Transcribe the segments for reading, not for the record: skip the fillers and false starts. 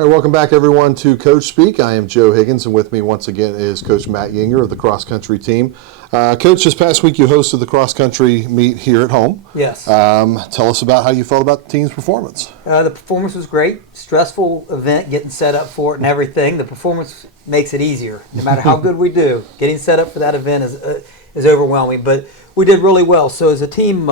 All right, welcome back, everyone, to Coach Speak. I am Joe Higgins, and with me once again is Coach Matt Yinger of the cross-country team. Coach, this past week you hosted the cross-country meet here at home. Yes. Tell us about how you felt about the team's performance. The performance was great. Stressful event, getting set up for it and everything. The performance makes it easier. No matter how good we do, getting set up for that event is overwhelming. But we did really well. So as a team,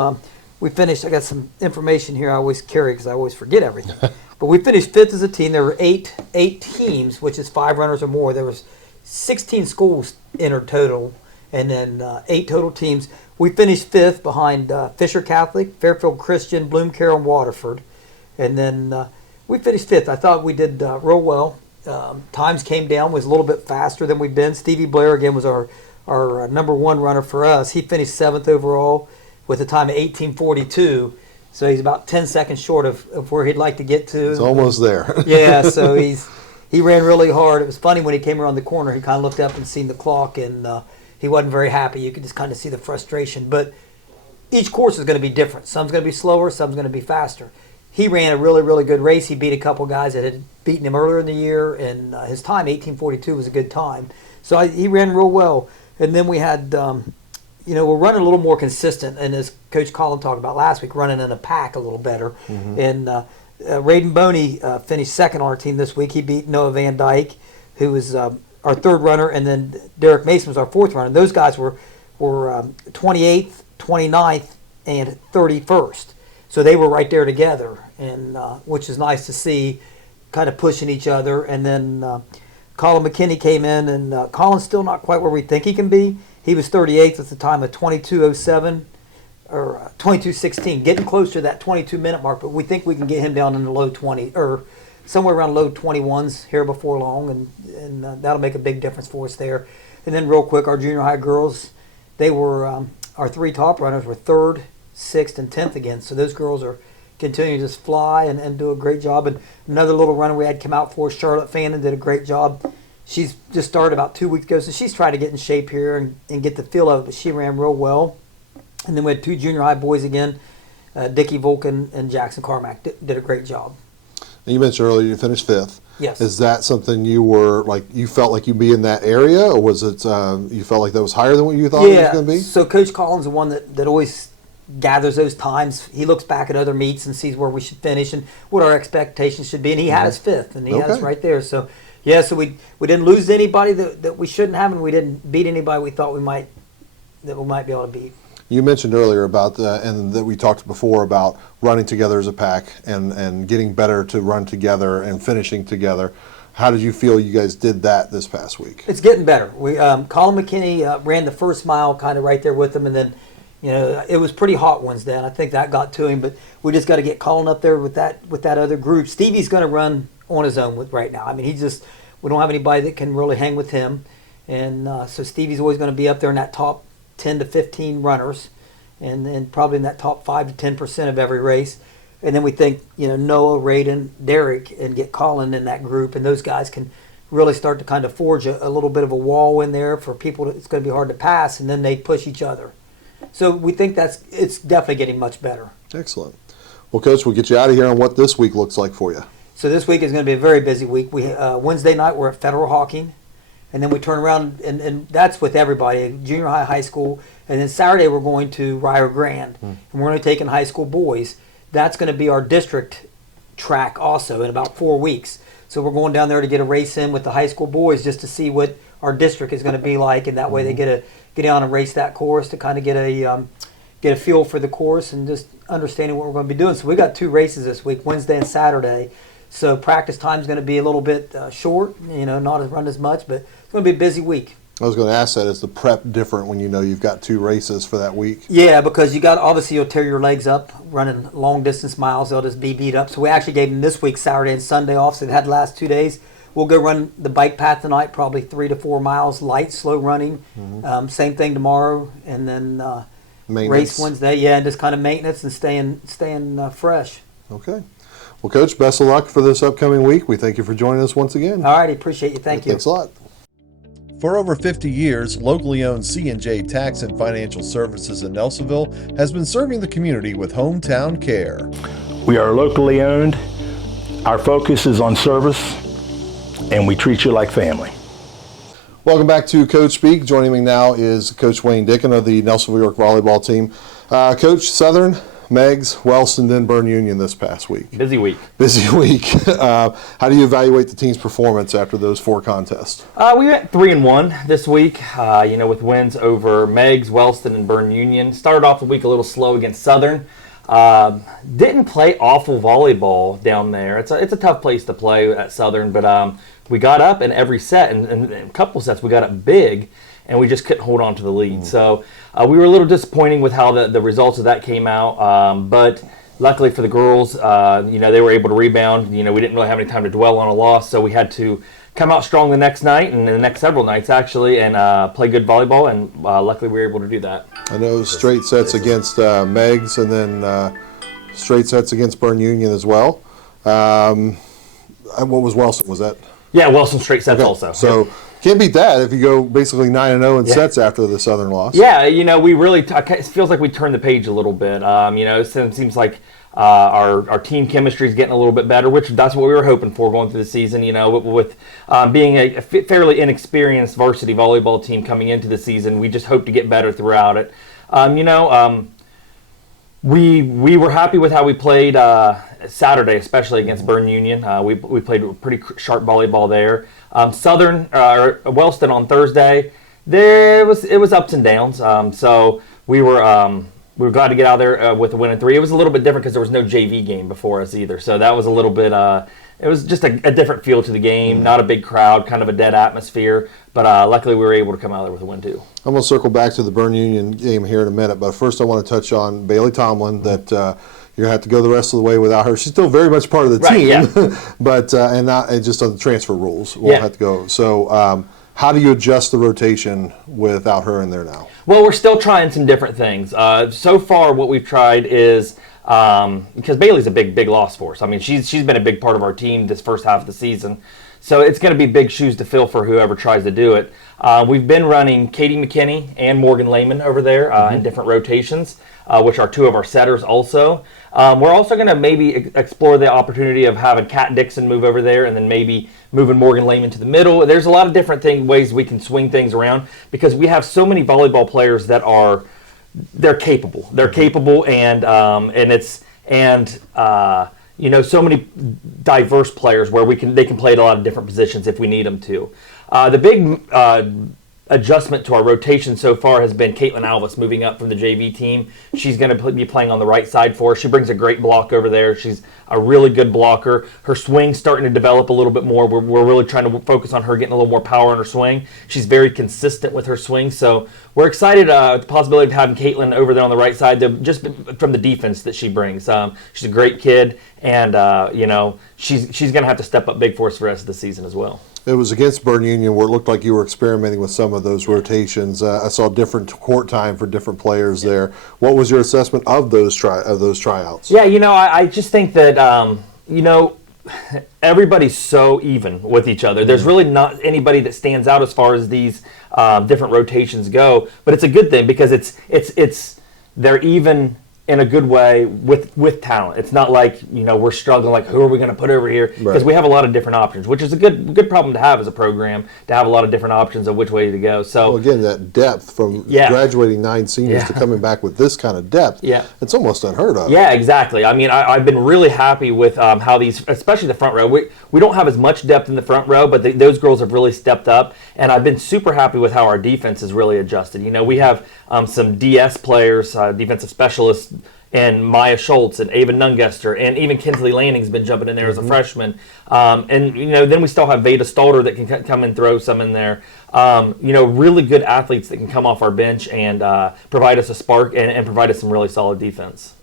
we finished. I got some information here I always carry because I always forget everything. But we finished fifth as a team. There were eight teams, which is 5 runners or more. There was 16 schools entered total, and then 8 total teams. We finished fifth behind Fisher Catholic, Fairfield Christian, Bloom Carroll, and Waterford. And then we finished fifth. I thought we did real well. Times came down, was a little bit faster than we've been. Stevie Blair, again, was our number 1 runner for us. He finished 7th overall with a time of 18:42. So he's about 10 seconds short of where he'd like to get to. It's almost there. Yeah, so he ran really hard. It was funny when he came around the corner, he kind of looked up and seen the clock, and he wasn't very happy. You could just kind of see the frustration. But each course is going to be different. Some's going to be slower, some's going to be faster. He ran a really, really good race. He beat a couple guys that had beaten him earlier in the year, and his time, 18:42, was a good time. So he ran real well. And then we had... we're running a little more consistent, and as Coach Collin talked about last week, running in a pack a little better. Mm-hmm. And Raiden Boney finished second on our team this week. He beat Noah Van Dyke, who was our 3rd runner, and then Derek Mason was our 4th runner. And those guys were 28th, 29th, and 31st. So they were right there together, and which is nice to see, kind of pushing each other. And then Colin McKinney came in, and Colin's still not quite where we think he can be. He was 38th at the time of 22:07 or 22:16, getting close to that 22-minute mark. But we think we can get him down in the low 20 or somewhere around low 21s here before long, and that'll make a big difference for us there. And then real quick, our junior high girls, they were our 3 top runners were 3rd, 6th, and 10th again. So those girls are continuing to just fly and do a great job. And another little runner we had come out for us, Charlotte Fannin, did a great job. She's just started about 2 weeks ago, so she's trying to get in shape here and get the feel of it, but she ran real well. And then we had 2 junior high boys again, Dickie Volkin and Jackson Carmack did a great job. And you mentioned earlier you finished 5th. Yes. Is that something you felt like you'd be in that area, or was it you felt like that was higher than what you thought it was going to be? So Coach Collins is the one that always gathers those times. He looks back at other meets and sees where we should finish and what our expectations should be, and he had us 5th, and he had us right there. So. Yeah, so we didn't lose anybody that we shouldn't have, and we didn't beat anybody we thought we might be able to beat. You mentioned earlier about and that we talked before about running together as a pack and getting better to run together and finishing together. How did you feel you guys did that this past week? It's getting better. We Colin McKinney ran the first mile kind of right there with him, and then it was pretty hot Wednesday, and I think that got to him. But we just got to get Colin up there with that other group. Stevie's going to run on his own right now. I mean, we don't have anybody that can really hang with him, and so Stevie's always going to be up there in that top 10 to 15 runners, and probably in that top 5 to 10% of every race. And then we think Noah, Raiden, Derek, and get Colin in that group, and those guys can really start to kind of forge a little bit of a wall in there for people. It's going to be hard to pass, and then they push each other. So we think it's definitely getting much better. Excellent. Well, Coach, we'll get you out of here on what this week looks like for you. So this week is going to be a very busy week. Wednesday night we're at Federal Hawking, and then we turn around, and that's with everybody, junior high, high school. And then Saturday we're going to Rio Grande, and we're only taking high school boys. That's going to be our district track also in about 4 weeks. So we're going down there to get a race in with the high school boys just to see what our district is going to be like, and that way they get down and race that course to kind of get a feel for the course and just understanding what we're going to be doing. So we got 2 races this week, Wednesday and Saturday. So practice time is going to be a little bit short, not run as much, but it's going to be a busy week. I was going to ask that, is the prep different when you've got 2 races for that week? Yeah, because you'll tear your legs up running long distance miles. They'll just be beat up. So we actually gave them this week Saturday and Sunday off, so they've had the last 2 days. We'll go run the bike path tonight, probably 3 to 4 miles, light, slow running. Same thing tomorrow, and then race Wednesday. Yeah, and just kind of maintenance and staying fresh. Okay. Well, Coach, best of luck for this upcoming week. We thank you for joining us once again. All righty, appreciate you. Thank you. Thanks a lot. For over 50 years, locally owned C&J Tax and Financial Services in Nelsonville has been serving the community with hometown care. We are locally owned, Our focus is on service, and we treat you like family. Welcome back to Coach Speak. Joining me now is Coach Wayne Dicken of the Nelsonville-York volleyball team. Coach, Southern, Meigs, Wellston, then Bern Union this past week. Busy week. Busy week. How do you evaluate the team's performance after those 4 contests? We went 3-1 this week, with wins over Meigs, Wellston, and Bern Union. Started off the week a little slow against Southern. Didn't play awful volleyball down there. It's a tough place to play at Southern, but we got up in every set, and in a couple sets we got up big, and we just couldn't hold on to the lead. So we were a little disappointing with how the results of that came out, but luckily for the girls, they were able to rebound. We didn't really have any time to dwell on a loss, so we had to come out strong the next night and the next several nights, actually, and play good volleyball, and luckily we were able to do that. I know straight sets against Meigs and then straight sets against Bern Union as well. What was Wellston? Was that? Yeah, Wellston straight sets also. So can't beat that if you go basically 9-0 in sets after the Southern loss. Yeah, we really it feels like we turned the page a little bit. It seems like our team chemistry is getting a little bit better, which that's what we were hoping for going through the season. With being a fairly inexperienced varsity volleyball team coming into the season, we just hope to get better throughout it. We were happy with how we played Saturday, especially against Bern Union. We played pretty sharp volleyball there. Southern Wellston on Thursday, it was ups and downs. So we were glad to get out there with a win in 3. It was a little bit different because there was no JV game before us either. So that was a little bit. It was just a different feel to the game. Not a big crowd, kind of a dead atmosphere. But luckily we were able to come out there with a win too. I'm going to circle back to the Bern Union game here in a minute, but first I want to touch on Bailey Tomlin. That you're going to have to go the rest of the way without her. She's still very much part of the team, yeah. but and just on the transfer rules, we'll have to go. So. How do you adjust the rotation without her in there now? Well, we're still trying some different things. So far, what we've tried is because Bailey's a big loss for us. I mean, she's been a big part of our team this first half of the season, so it's going to be big shoes to fill for whoever tries to do it. We've been running Katie McKinney and Morgan Lehman over there in different rotations, which are 2 of our setters also. We're also going to maybe explore the opportunity of having Kat Dixon move over there and then maybe moving Morgan Lehman to the middle. There's a lot of different ways we can swing things around because we have so many volleyball players that they're capable. They're capable and so many diverse players where they can play at a lot of different positions if we need them to. The big adjustment to our rotation so far has been Caitlin Alvis moving up from the JV team. She's going to be playing on the right side for us. She brings a great block over there. She's a really good blocker. Her swing's starting to develop a little bit more. We're really trying to focus on her getting a little more power in her swing. She's very consistent with her swing, so we're excited at the possibility of having Caitlin over there on the right side, just from the defense that she brings. She's a great kid, and she's going to have to step up big for us for the rest of the season as well. It was against Bern Union where it looked like you were experimenting with some of those rotations. I saw different court time for different players there. What was your assessment of those tryouts? Yeah, I just think that everybody's so even with each other. There's really not anybody that stands out as far as these different rotations go. But it's a good thing because they're even in a good way with talent. It's not like we're struggling like who are we going to put over here because we have a lot of different options, which is a good problem to have as a program, to have a lot of different options of which way to go. So again, that depth from graduating 9 seniors to coming back with this kind of depth, it's almost unheard of. Yeah, exactly. I mean, I've been really happy with how these, especially the front row. We don't have as much depth in the front row, but those girls have really stepped up, and I've been super happy with how our defense has really adjusted. We have some DS players, defensive specialists, and Maya Schultz and Ava Nungester, and even Kinsley Lanning's been jumping in there as a freshman. Then we still have Veda Stalter that can come and throw some in there. Really good athletes that can come off our bench and provide us a spark and provide us some really solid defense.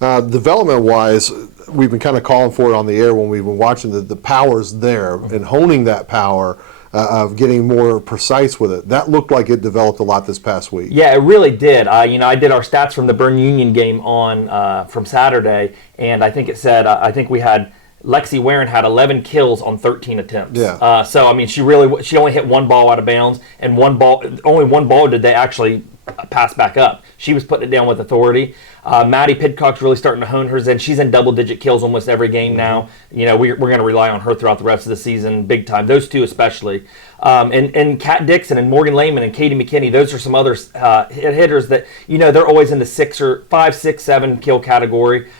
Development-wise, we've been kind of calling for it on the air when we've been watching the powers there and honing that power of getting more precise with it. That looked like it developed a lot this past week. Yeah, it really did. I did our stats from the Bern Union game from Saturday, and I think it said we had Lexi Warren had 11 kills on 13 attempts. Yeah. So I mean, she only hit one ball out of bounds, and only one ball did they actually pass back up. She was putting it down with authority. Maddie Pidcock's really starting to hone hers in. She's in double-digit kills almost every game now. You know, we're going to rely on her throughout the rest of the season, big time. Those two especially. And Kat Dixon and Morgan Lehman and Katie McKinney, those are some other hitters that, you know, they're always in the 5, 6, 7 kill category.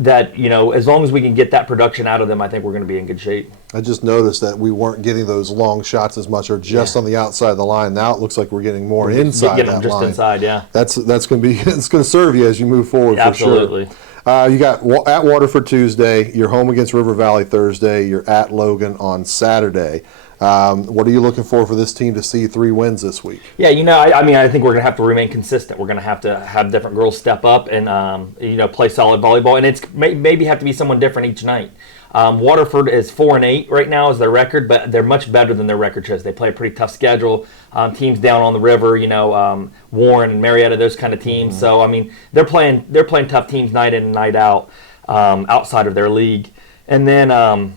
That, you know, as long as we can get that production out of them, I think we're going to be in good shape. I just noticed that we weren't getting those long shots as much, or just on the outside of the line. Now it looks like we're getting more inside Getting that them just line. inside, yeah. That's going to be it's going to serve you as you move forward Absolutely. for sure. You got at Waterford Tuesday. You're home against River Valley Thursday. You're at Logan on Saturday. What are you looking for this team to see 3 wins this week? Yeah, you know, I mean, I think we're going to have to remain consistent. We're going to have different girls step up and, you know, play solid volleyball. And it's maybe have to be someone different each night. Waterford is 4-8 right now is their record, but they're much better than their record shows. They play a pretty tough schedule. Teams down on the river, you know, Warren and Marietta, those kind of teams. So, I mean, they're playing tough teams night in and night out outside of their league. And then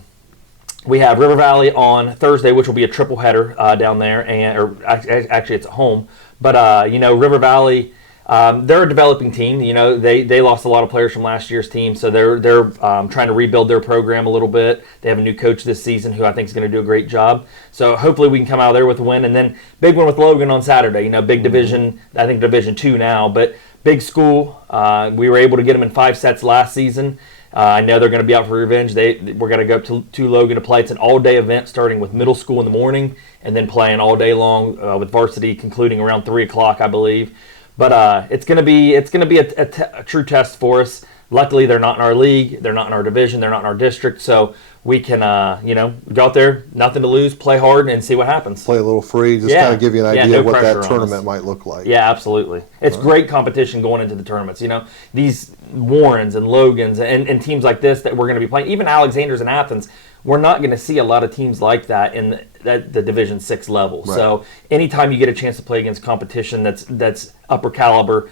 we have River Valley on Thursday, which will be a triple header down there, or actually it's at home. But you know, River Valley, they're a developing team. You know, they lost a lot of players from last year's team, so they're trying to rebuild their program a little bit. They have a new coach this season who I think is going to do a great job. So hopefully we can come out of there with a win, and then big one with Logan on Saturday. You know, big division. I think Division II now, but big school. We were able to get them in 5 sets last season. I know they're going to be out for revenge. We're going to go up to Logan to play. It's an all-day event starting with middle school in the morning and then playing all day long with varsity concluding around 3 o'clock, I believe. But it's going to be a true test for us. Luckily, they're not in our league. They're not in our division. They're not in our district. So we can, you know, go out there, nothing to lose, play hard, and see what happens. Play a little free, just kind of give you an idea no of what that pressure on tournament us. might look like. Yeah, absolutely. It's great competition going into the tournaments. You know, these Warrens and Logans and teams like this that we're going to be playing, even Alexander's and Athens, we're not going to see a lot of teams like that in the Division VI level. Right. So anytime you get a chance to play against competition that's upper caliber,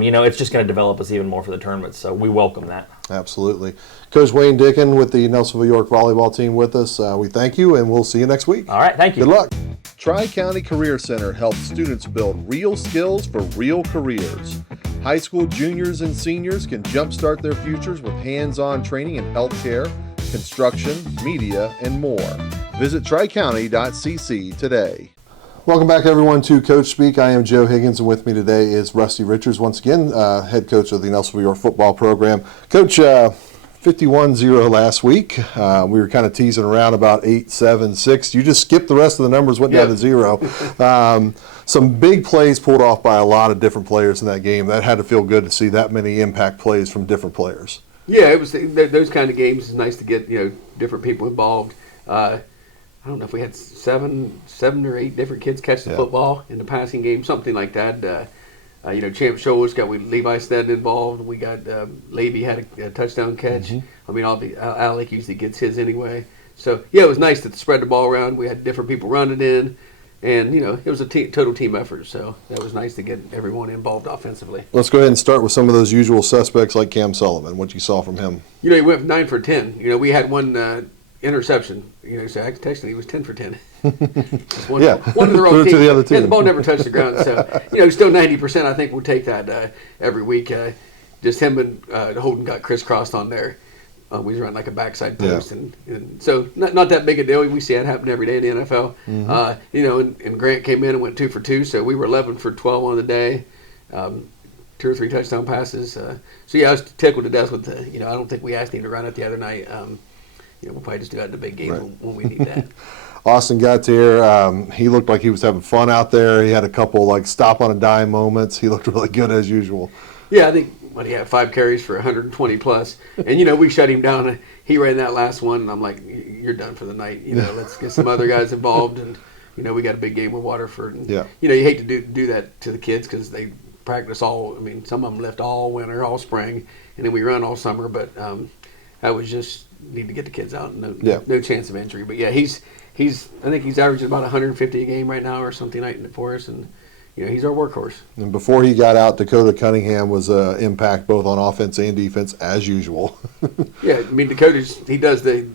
you know, it's just going to develop us even more for the tournaments. So we welcome that. Absolutely. Coach Wayne Dicken with the Nelsonville-York volleyball team with us. We thank you, and we'll see you next week. All right, thank you. Good luck. Tri-County Career Center helps students build real skills for real careers. High school juniors and seniors can jumpstart their futures with hands-on training in healthcare, construction, media, and more. Visit tricounty.cc today. Welcome back, everyone, to Coach Speak. I am Joe Higgins, and with me today is Rusty Richards, once again, head coach of the Nelsonville-York football program. Coach, 51-0 last week. We were kind of teasing around about 8-7-6. You just skipped the rest of the numbers, went down to 0. Some big plays pulled off by a lot of different players in that game. That had to feel good to see that many impact plays from different players. Yeah, it was those kind of games. It's nice to get different people involved. I don't know if we had seven or 8 different kids catch the football in the passing game, something like that. Champ Scholes got Levi Stead involved. We got Levy had a touchdown catch. I mean, Alec usually gets his anyway. So yeah, it was nice to spread the ball around. We had different people running in, and it was a total team effort. So that was nice to get everyone involved offensively. Let's go ahead and start with some of those usual suspects like Cam Sullivan. What you saw from him? He went 9 for 10. We had one interception. So I texted he was 10 for 10. One of the wrong teams. To the other team. Yeah, the ball never touched the ground. So still 90%. I think we'll take that every week. Just him and Holden got crisscrossed on there. We was running like a backside post, and so not that big a deal. We see that happen every day in the NFL. And Grant came in and went 2 for 2. So we were 11 for 12 on the day. 2 or 3 touchdown passes. I was tickled to death with the. I don't think we asked him to run it the other night. We'll probably just do that in the big game when we need that. Austin got there. He looked like he was having fun out there. He had a couple stop on a dime moments. He looked really good as usual. Yeah, I think he had 5 carries for 120 plus, and we shut him down. He ran that last one, and I'm like, "You're done for the night. Let's get some other guys involved." And we got a big game with Waterford. And, you hate to do that to the kids because they practice all. I mean, some of them lift all winter, all spring, and then we run all summer. But that was just need to get the kids out. No chance of injury. But yeah, he's I think he's averaging about 150 a game right now or something like that for us, and he's our workhorse. And before he got out, Dakota Cunningham was an impact both on offense and defense as usual. Yeah, I mean he does the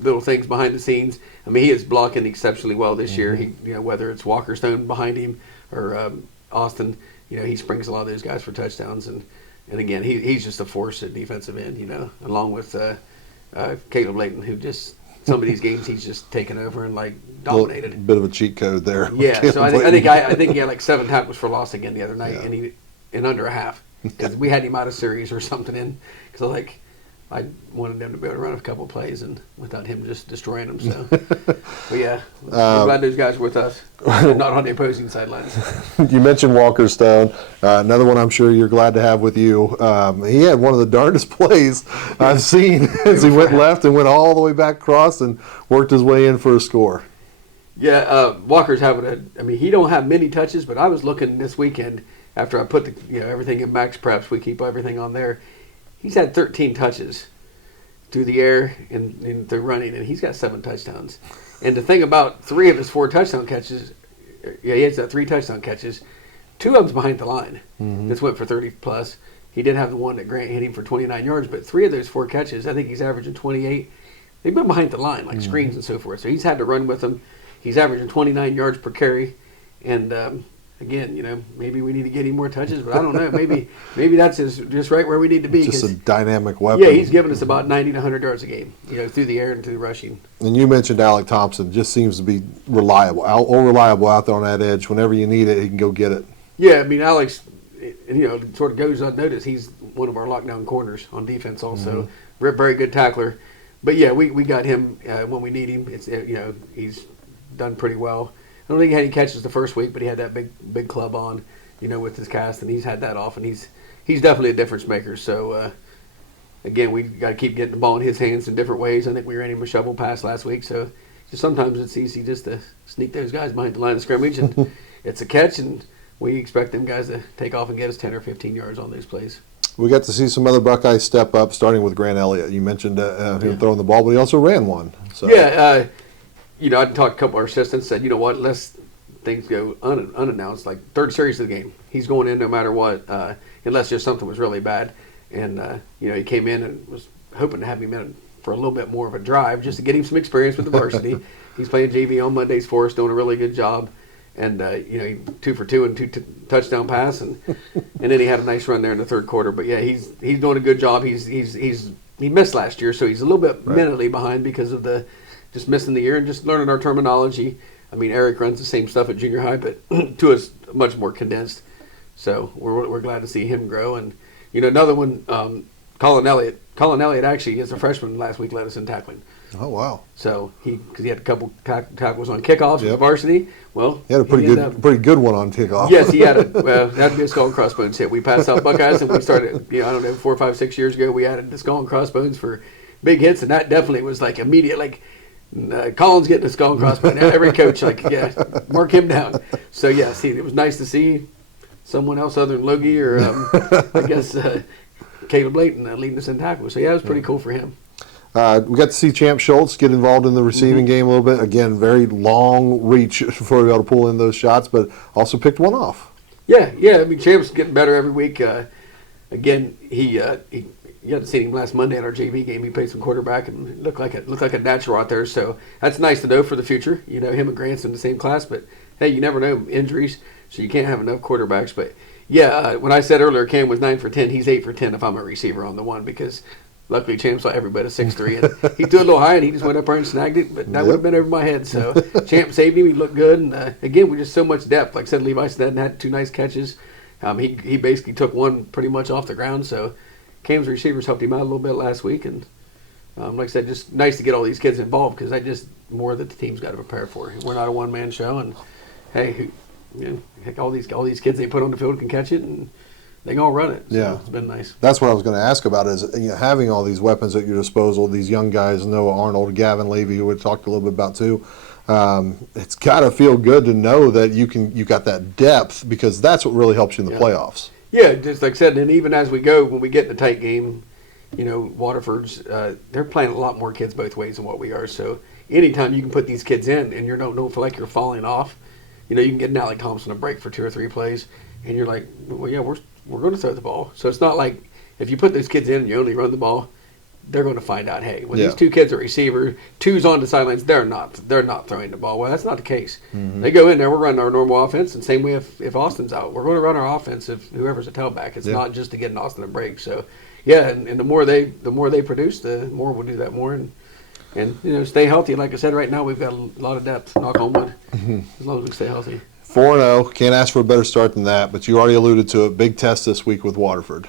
little things behind the scenes. I mean he is blocking exceptionally well this year. He whether it's Walker Stone behind him or Austin, he springs a lot of those guys for touchdowns, and again, he's just a force at defensive end, along with Caleb Layton, who just some of these games he's just taken over and like dominated. A bit of a cheat code there. Yeah, so I think he had like 7 tackles for loss again the other night, and he in under a half, because we had him out of series or something in, because I wanted them to be able to run a couple plays and without him just destroying them. So, but yeah, I'm glad those guys were with us, and not on the opposing sidelines. You mentioned Walker Stone, another one I'm sure you're glad to have with you. He had one of the darndest plays I've seen as he went left and went all the way back across and worked his way in for a score. Yeah, Walker's having he don't have many touches, but I was looking this weekend after I put everything in Max Preps. We keep everything on there. He's had 13 touches through the air and through running, and he's got 7 touchdowns. And the thing about 3 of his 4 touchdown catches, he has 3 touchdown catches. 2 of them's behind the line. This went for 30 plus. He did have the one that Grant hit him for 29 yards, but 3 of those 4 catches, I think he's averaging 28. They've been behind the line, like screens and so forth. So he's had to run with them. He's averaging 29 yards per carry, and again, maybe we need to get him more touches, but I don't know. Maybe that's just right where we need to be. Just a dynamic weapon. Yeah, he's giving us about 90 to 100 yards a game, through the air and through rushing. And you mentioned Alec Thompson. Just seems to be reliable out there on that edge. Whenever you need it, he can go get it. Yeah, Alex, sort of goes unnoticed. He's one of our lockdown corners on defense also. Very good tackler. But yeah, we got him when we need him. It's he's done pretty well. I don't think he had any catches the first week, but he had that big club on, with his cast, and he's had that off, and he's definitely a difference maker. So again, we got to keep getting the ball in his hands in different ways. I think we ran him a shovel pass last week, so just sometimes it's easy just to sneak those guys behind the line of scrimmage, and it's a catch, and we expect them guys to take off and get us 10 or 15 yards on those plays. We got to see some other Buckeyes step up, starting with Grant Elliott. You mentioned him throwing the ball, but he also ran one. So. Yeah. I talked to a couple of our assistants, said, unless things go unannounced, like third series of the game, he's going in no matter what, unless just something was really bad. And, he came in and was hoping to have him in for a little bit more of a drive just to get him some experience with the varsity. He's playing JV on Mondays for us, doing a really good job. And, he 2 for 2 and 2 touchdown pass. And then he had a nice run there in the third quarter. But, yeah, he's doing a good job. He missed last year, so he's a little bit mentally behind because of just missing the year and just learning our terminology. Eric runs the same stuff at junior high, but to us much more condensed. So we're glad to see him grow. And another one, Colin Elliott. Colin Elliott actually, as a freshman last week, led us in tackling. Oh wow! So because he had a couple tackles on kickoffs with varsity. Well, he had a pretty good one on kickoff. Yes, he had that had to be a skull and crossbones hit. We passed out Buckeyes, and we started. 4, 5, 6 years ago, we added the skull and crossbones for big hits, and that definitely was like immediate. Like Colin's getting a skull and crossbones. Every coach mark him down. So yes, it was nice to see someone else other than Loge or I guess Caleb Layton leading us in tackles. So yeah, it was pretty cool for him. We got to see Champ Schultz get involved in the receiving game a little bit. Again, very long reach for to be able to pull in those shots, but also picked one off. Yeah. Champ's getting better every week. Again, you hadn't seen him last Monday at our JV game. He played some quarterback and looked like a natural out there. So that's nice to know for the future. Him and Grant's in the same class, but hey, you never know, injuries, so you can't have enough quarterbacks. But yeah, when I said earlier Cam was 9 for 10, he's 8 for 10 if I'm a receiver on the one, because luckily Champ saw everybody at 6'3", and he threw it a little high, and he just went up there and snagged it, but that would have been over my head. So Champ saved him. He looked good, and again, we're just so much depth. Like I said, Levi Sneddon had 2 nice catches. He basically took one pretty much off the ground, so Cam's receivers helped him out a little bit last week, and like I said, just nice to get all these kids involved, because that's just more that the team's got to prepare for. We're not a one-man show, and hey, heck, all these kids they put on the field can catch it, and they can all run it. So it's been nice. That's what I was going to ask about, is having all these weapons at your disposal, these young guys, Noah Arnold, Gavin Levy, who we talked a little bit about too. It's got to feel good to know that you got that depth, because that's what really helps you in the playoffs. Yeah, just like I said, and even as we go, when we get in a tight game, Waterford's, they're playing a lot more kids both ways than what we are. So anytime you can put these kids in and you don't feel like you're falling off, you can get an Alec Thompson a break for 2 or 3 plays, and you're like, well, yeah, we're going to throw the ball. So it's not like if you put those kids in and you only run the ball, they're going to find out, hey, when Yeah. these two kids are receiver, two's on the sidelines, they're not throwing the ball. Well, that's not the case. They go in there, we're running our normal offense, and same way if Austin's out, we're going to run our offense if whoever's a tailback. It's not just to get Austin a break. So, yeah, and the more they produce, the more we'll do that more and stay healthy. Like I said, right now we've got a lot of depth. Knock on wood. As long as we stay healthy. 4-0, can't ask for a better start than that. But you already alluded to it. Big test this week with Waterford.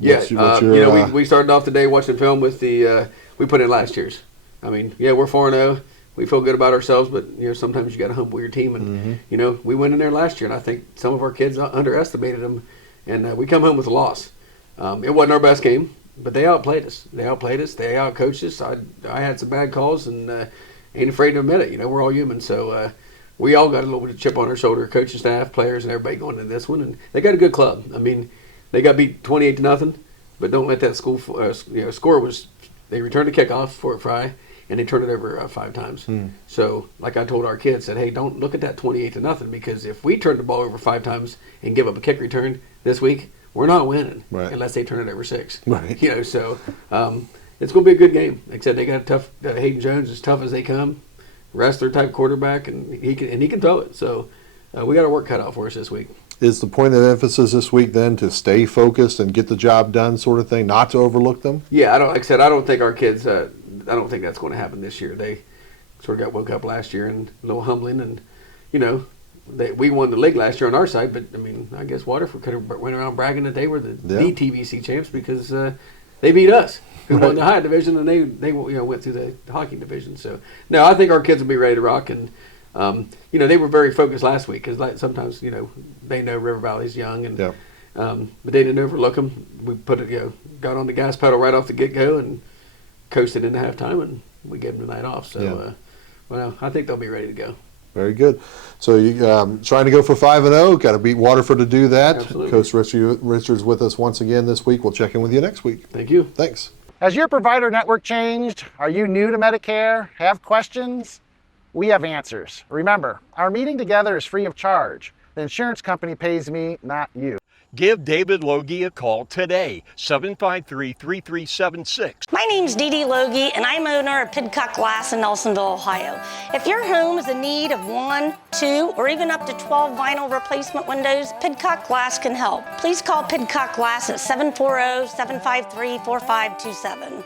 We started off today watching film with we put in last year's. I mean, yeah, we're 4-0. We feel good about ourselves, but sometimes you got to humble your team, and we went in there last year, and I think some of our kids underestimated them, and we come home with a loss. It wasn't our best game, but they outplayed us. They outcoached us. I had some bad calls, and ain't afraid to admit it. We're all human, so we all got a little bit of chip on our shoulder, coaching staff, players, and everybody going into this one, and they got a good club. I mean, they got beat 28-0, but don't let that score was. They returned a kickoff for a fry, and they turned it over 5 times. So, like I told our kids, said, hey, don't look at that 28-0 because if we turn the ball over 5 times and give up a kick return this week, we're not winning unless they turn it over 6. Right. So it's going to be a good game. Like I said, they got a tough. Hayden Jones as tough as they come, wrestler type quarterback, and he can throw it. So we got our work cut out for us this week. Is the point of emphasis this week then to stay focused and get the job done, sort of thing, not to overlook them? Yeah, like I said, I don't think our kids. I don't think that's going to happen this year. They sort of got woke up last year and a little humbling, and we won the league last year on our side. But I mean, I guess Waterford could have went around bragging that they were the TVC champs because they beat us, who won the high division, and they went through the hockey division. So no, I think our kids will be ready to rock and. They were very focused last week because sometimes they know River Valley's young and but they didn't overlook them. We got on the gas pedal right off the get go and coasted into halftime and we gave them the night off. So I think they'll be ready to go. Very good. So you trying to go for 5-0. Got to beat Waterford to do that. Absolutely. Coach Richards with us once again this week. We'll check in with you next week. Thank you. Thanks. Has your provider network changed? Are you new to Medicare? Have questions? We have answers. Remember, our meeting together is free of charge. The insurance company pays me, not you. Give David Loge a call today, 753-3376. My name's Dee Dee Loge, and I'm owner of Pidcock Glass in Nelsonville, Ohio. If your home is in need of 1, 2, or even up to 12 vinyl replacement windows, Pidcock Glass can help. Please call Pidcock Glass at 740-753-4527.